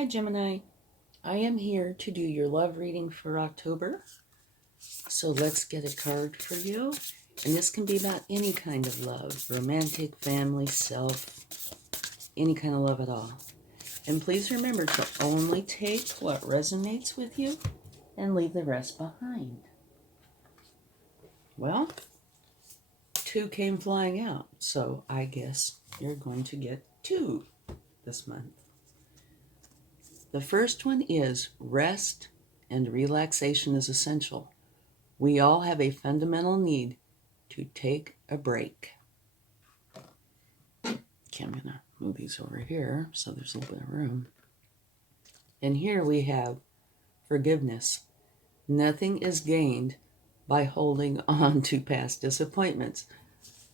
Hi, Gemini. I am here to do your love reading for October. So let's get a card for you. And this can be about any kind of love, romantic, family, self, any kind of love at all. And please remember to only take what resonates with you and leave the rest behind. Well, 2 came flying out, so I guess you're going to get 2 this month. The first one is rest and relaxation is essential. We all have a fundamental need to take a break. Okay, I'm going to move these over here so there's a little bit of room. And here we have forgiveness. Nothing is gained by holding on to past disappointments.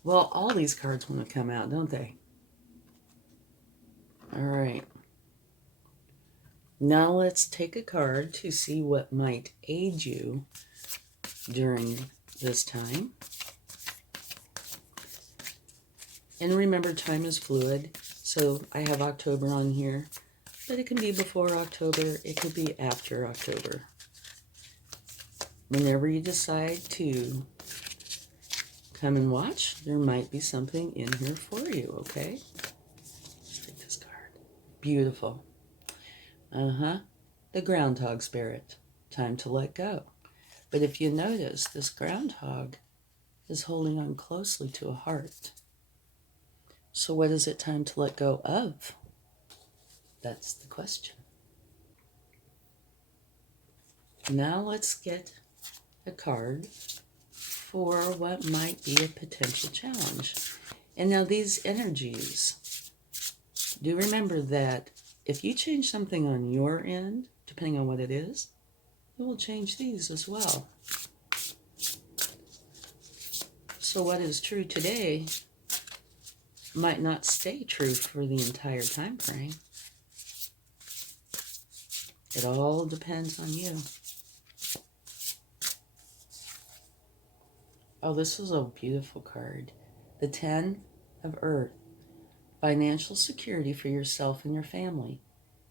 Well, all these cards want to come out, don't they? All right. Now let's take a card to see what might aid you during this time. And remember, time is fluid, so I have October on here, but it can be before October, it could be after October. Whenever you decide to come and watch, there might be something in here for you, okay? Let's take this card. Beautiful. The groundhog spirit. Time to let go. But if you notice, this groundhog is holding on closely to a heart. So what is it time to let go of? That's the question. Now let's get a card for what might be a potential challenge. And now these energies, do remember that if you change something on your end, depending on what it is, it will change these as well. So what is true today might not stay true for the entire time frame. It all depends on you. Oh, this is a beautiful card. The 10 of Earth. Financial security for yourself and your family.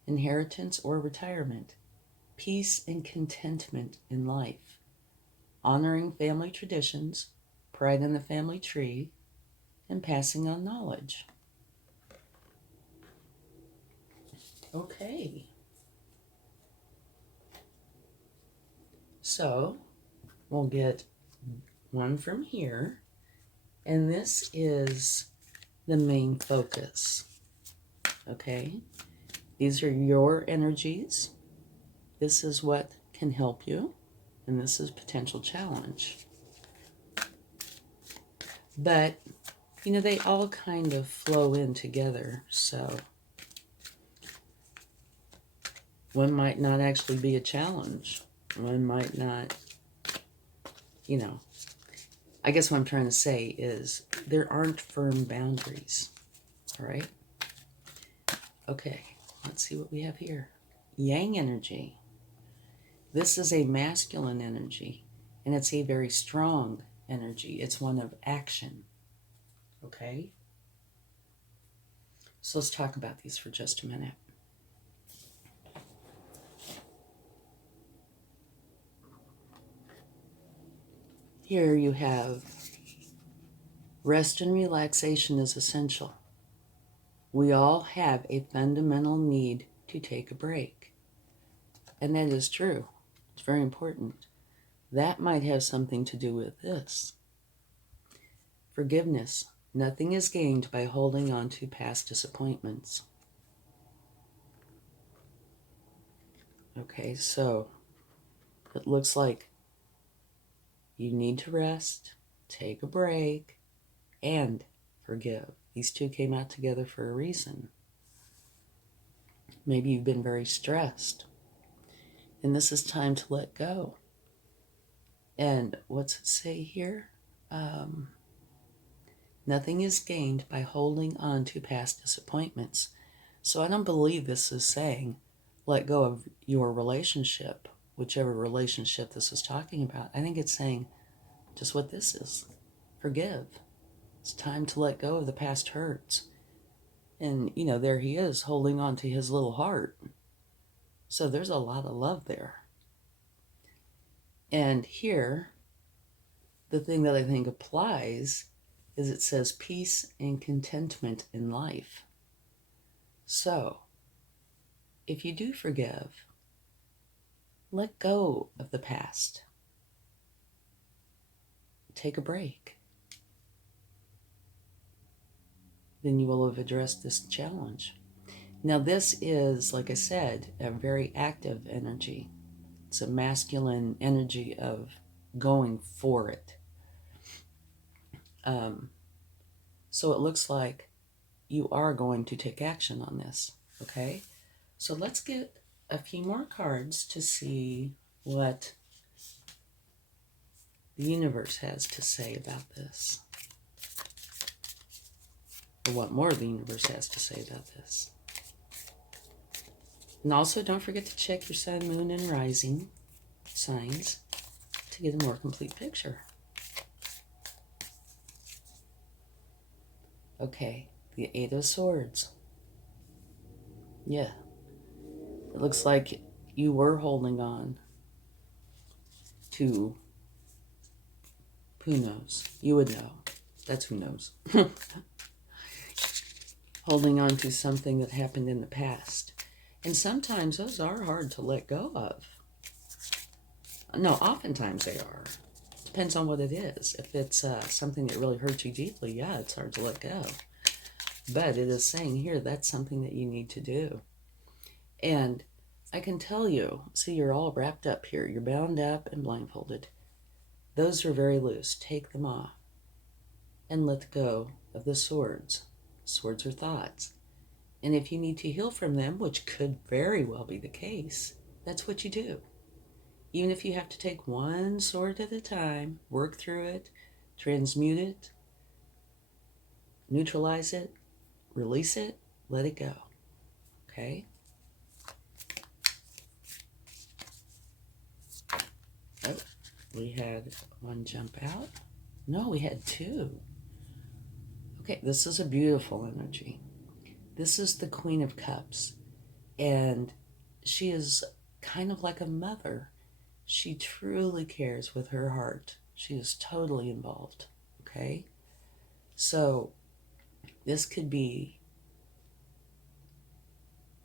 Inheritance or retirement. Peace and contentment in life. Honoring family traditions. Pride in the family tree. And passing on knowledge. Okay. So, we'll get one from here. And this is the main focus. Okay? These are your energies. This is what can help you. And this is potential challenge. But you know, they all kind of flow in together, so one might not actually be a challenge. One might not, you know. I guess what I'm trying to say is there aren't firm boundaries, all right? Okay, let's see what we have here. Yang energy. This is a masculine energy, and it's a very strong energy. It's one of action. Okay? So let's talk about these for just a minute. Here you have rest and relaxation is essential. We all have a fundamental need to take a break. And that is true. It's very important. That might have something to do with this. Forgiveness. Nothing is gained by holding on to past disappointments. Okay, so it looks like you need to rest, take a break, and forgive. These 2 came out together for a reason. Maybe you've been very stressed, and this is time to let go. And what's it say here? Nothing is gained by holding on to past disappointments. So I don't believe this is saying let go of your relationship, whichever relationship this is talking about. I think it's saying just what this is. Forgive. It's time to let go of the past hurts. And, you know, there he is holding on to his little heart. So there's a lot of love there. And here, the thing that I think applies is it says peace and contentment in life. So, if you do forgive, let go of the past. Take a break. Then you will have addressed this challenge. Now, this is, like I said, a very active energy. It's a masculine energy of going for it. So it looks like you are going to take action on this, okay? So let's get a few more cards to see what the universe has to say about this. Or what more the universe has to say about this. And also, don't forget to check your sun, moon, and rising signs to get a more complete picture. Okay, the Eight of Swords. Yeah. It looks like you were holding on to, who knows? You would know. That's who knows. Holding on to something that happened in the past. And sometimes those are hard to let go of. No, oftentimes they are. Depends on what it is. If it's something that really hurts you deeply, yeah, it's hard to let go. But it is saying here that's something that you need to do. And I can tell you, see, you're all wrapped up here. You're bound up and blindfolded. Those are very loose. Take them off and let go of the swords. Swords are thoughts. And if you need to heal from them, which could very well be the case, that's what you do. Even if you have to take one sword at a time, work through it, transmute it, neutralize it, release it, let it go. Okay? Oh, we had one jump out. No, we had two. Okay, this is a beautiful energy. This is the Queen of Cups. And she is kind of like a mother. She truly cares with her heart. She is totally involved. Okay? So, this could be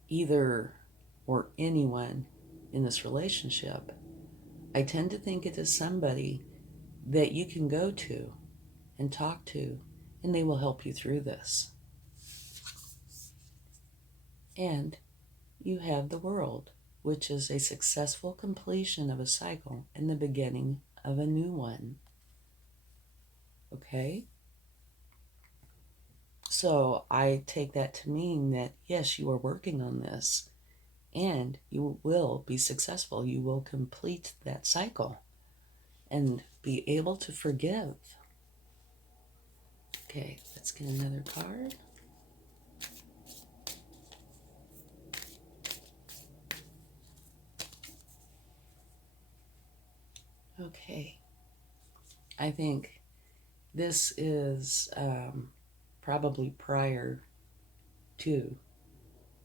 either or anyone in this relationship. I tend to think it is somebody that you can go to and talk to, and they will help you through this. And you have the World, which is a successful completion of a cycle and the beginning of a new one. Okay? So I take that to mean that, yes, you are working on this and you will be successful. You will complete that cycle and be able to forgive. Okay, let's get another card. Okay, I think this is probably prior to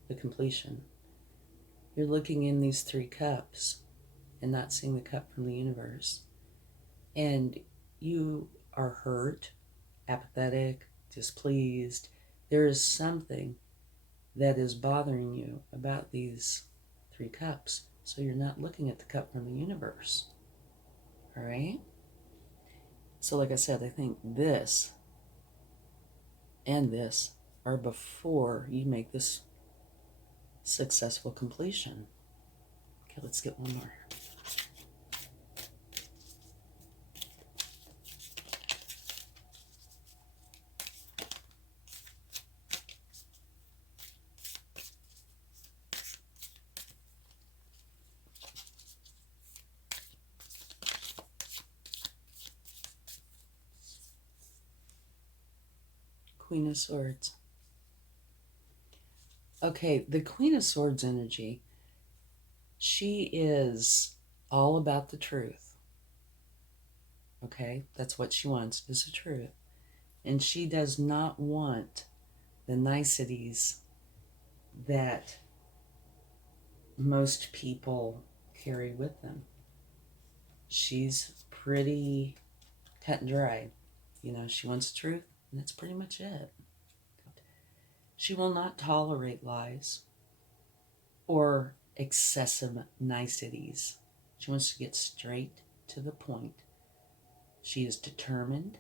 the completion. You're looking in these three cups and not seeing the cup from the universe. And you are hurt, apathetic, displeased. There is something that is bothering you about these three cups. So you're not looking at the cup from the universe. All right? So like I said, I think this and this are before you make this successful completion. Okay, let's get one more. Queen of Swords. Okay, the Queen of Swords energy, she is all about the truth. Okay, that's what she wants, is the truth. And she does not want the niceties that most people carry with them. She's pretty cut and dry. She wants truth, and that's pretty much it. She will not tolerate lies or excessive niceties. She wants to get straight to the point. She is determined,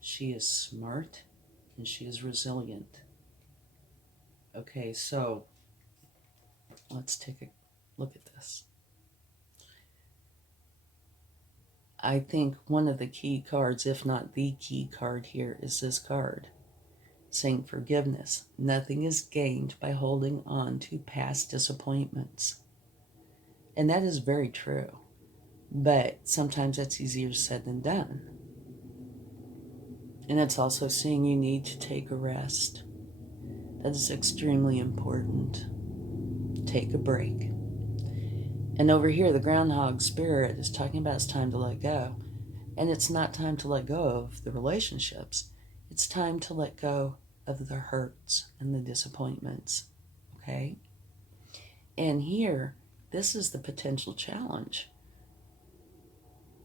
she is smart, and she is resilient. Okay, so let's take a look at this. I think one of the key cards, if not the key card here, is this card saying forgiveness. Nothing is gained by holding on to past disappointments. And that is very true. But sometimes that's easier said than done. And it's also saying you need to take a rest. That is extremely important. Take a break. And over here, the groundhog spirit is talking about it's time to let go. And it's not time to let go of the relationships. It's time to let go of the hurts and the disappointments. Okay? And here, this is the potential challenge,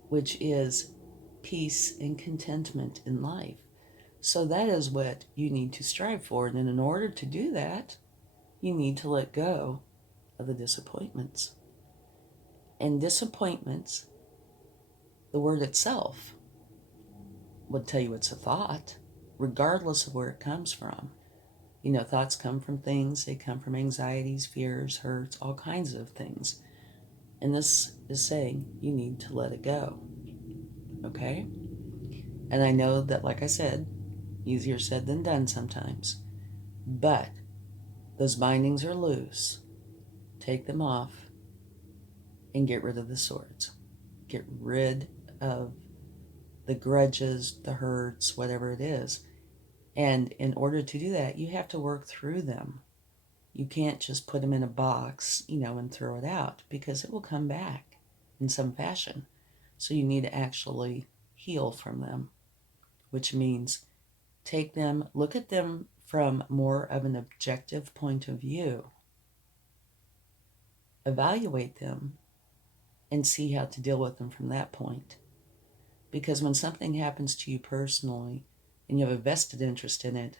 which is peace and contentment in life. So that is what you need to strive for. And in order to do that, you need to let go of the disappointments. And disappointments, the word itself would tell you it's a thought, regardless of where it comes from. Thoughts come from things. They come from anxieties, fears, hurts, all kinds of things. And this is saying you need to let it go. Okay? And I know that, like I said, easier said than done sometimes. But those bindings are loose. Take them off and get rid of the swords. Get rid of the grudges, the hurts, whatever it is. And in order to do that, you have to work through them. You can't just put them in a box, and throw it out, because it will come back in some fashion. So you need to actually heal from them, which means take them, look at them from more of an objective point of view, evaluate them, and see how to deal with them from that point. Because when something happens to you personally and you have a vested interest in it,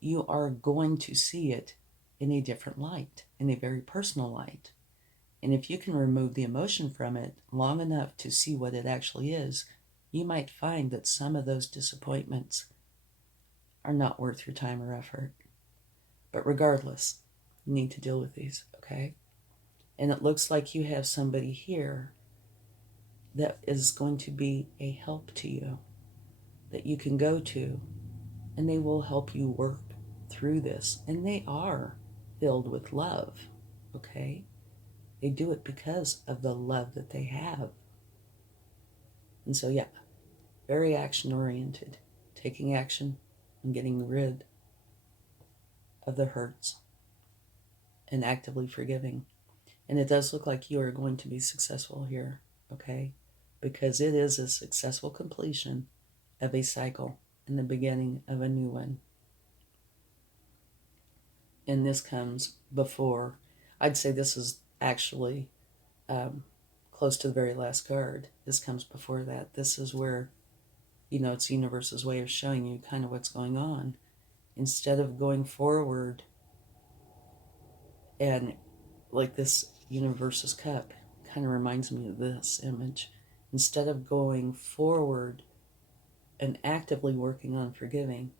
you are going to see it in a different light, in a very personal light. And if you can remove the emotion from it long enough to see what it actually is, you might find that some of those disappointments are not worth your time or effort. But regardless, you need to deal with these, okay? And it looks like you have somebody here that is going to be a help to you, that you can go to, and they will help you work through this. And they are filled with love, okay? They do it because of the love that they have. And so, yeah, very action-oriented, taking action and getting rid of the hurts and actively forgiving. And it does look like you are going to be successful here, okay? Because it is a successful completion of a cycle and the beginning of a new one. And this comes before, I'd say this is actually close to the very last card. This comes before that. This is where, it's the universe's way of showing you kind of what's going on. Instead of going forward and like this universe's cup kind of reminds me of this image. Instead of going forward and actively working on forgiving,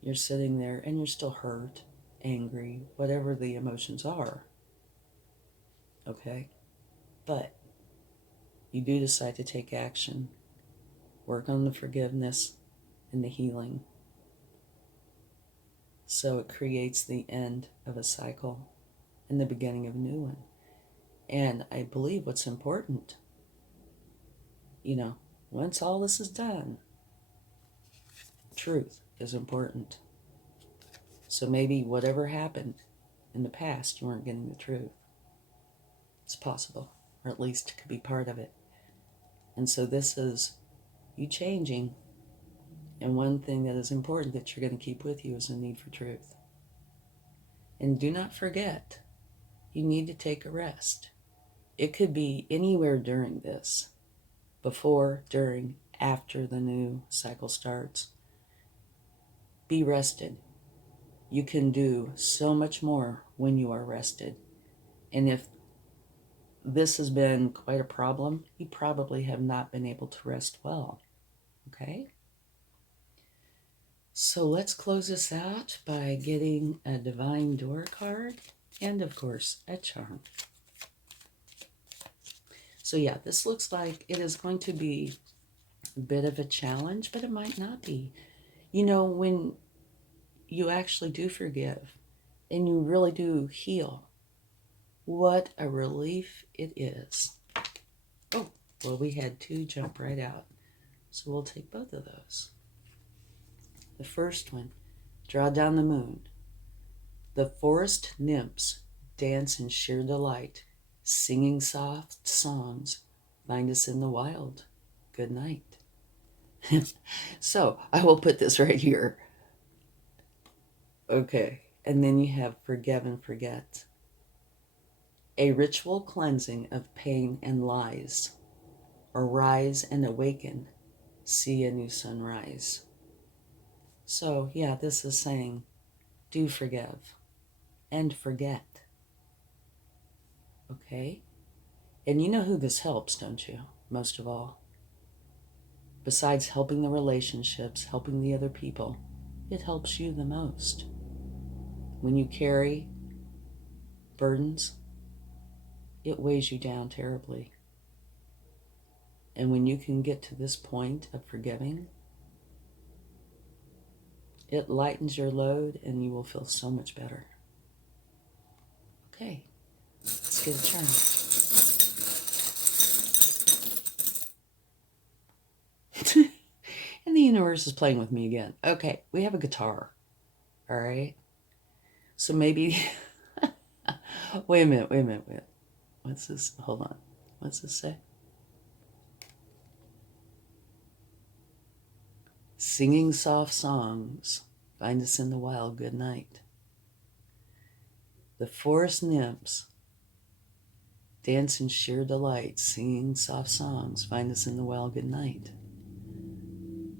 you're sitting there and you're still hurt, angry, whatever the emotions are. Okay? But you do decide to take action, work on the forgiveness and the healing. So it creates the end of a cycle and the beginning of a new one. And I believe what's important, once all this is done, truth is important. So maybe whatever happened in the past, you weren't getting the truth. It's possible, or at least it could be part of it. And so this is you changing. And one thing that is important that you're going to keep with you is the need for truth. And do not forget You need to take a rest. It could be anywhere during this, before, during, after the new cycle starts. Be rested. You can do so much more when you are rested. And if this has been quite a problem, you probably have not been able to rest well. Okay? So let's close this out by getting a Divine Door card and, of course, a charm. So yeah, this looks like it is going to be a bit of a challenge, but it might not be. You know, when you actually do forgive and you really do heal, what a relief it is. Oh, well, we had two jump right out. So we'll take both of those. The first one, draw down the moon. The forest nymphs dance in sheer delight, singing soft songs. Find us in the wild. Good night. So I will put this right here. Okay. And then you have forgive and forget. A ritual cleansing of pain and lies. Arise and awaken. See a new sunrise. So yeah, this is saying do forgive and forget. Okay? And you know who this helps, don't you? Most of all. Besides helping the relationships, helping the other people, it helps you the most. When you carry burdens, it weighs you down terribly. And when you can get to this point of forgiving, it lightens your load and you will feel so much better. Okay, let's get a charm. And the universe is playing with me again. Okay, we have a guitar. All right. So maybe, wait a minute. What's this? Hold on. What's this say? Singing soft songs. Find us in the wild. Good night. The forest nymphs dance in sheer delight, singing soft songs. Find us in the wild. Good night.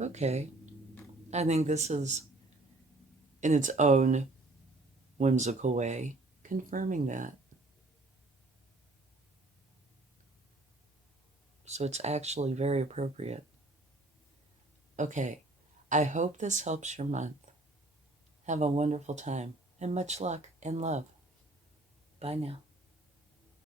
Okay. I think this is, in its own whimsical way, confirming that. So it's actually very appropriate. Okay. I hope this helps your month. Have a wonderful time and much luck and love. Bye now.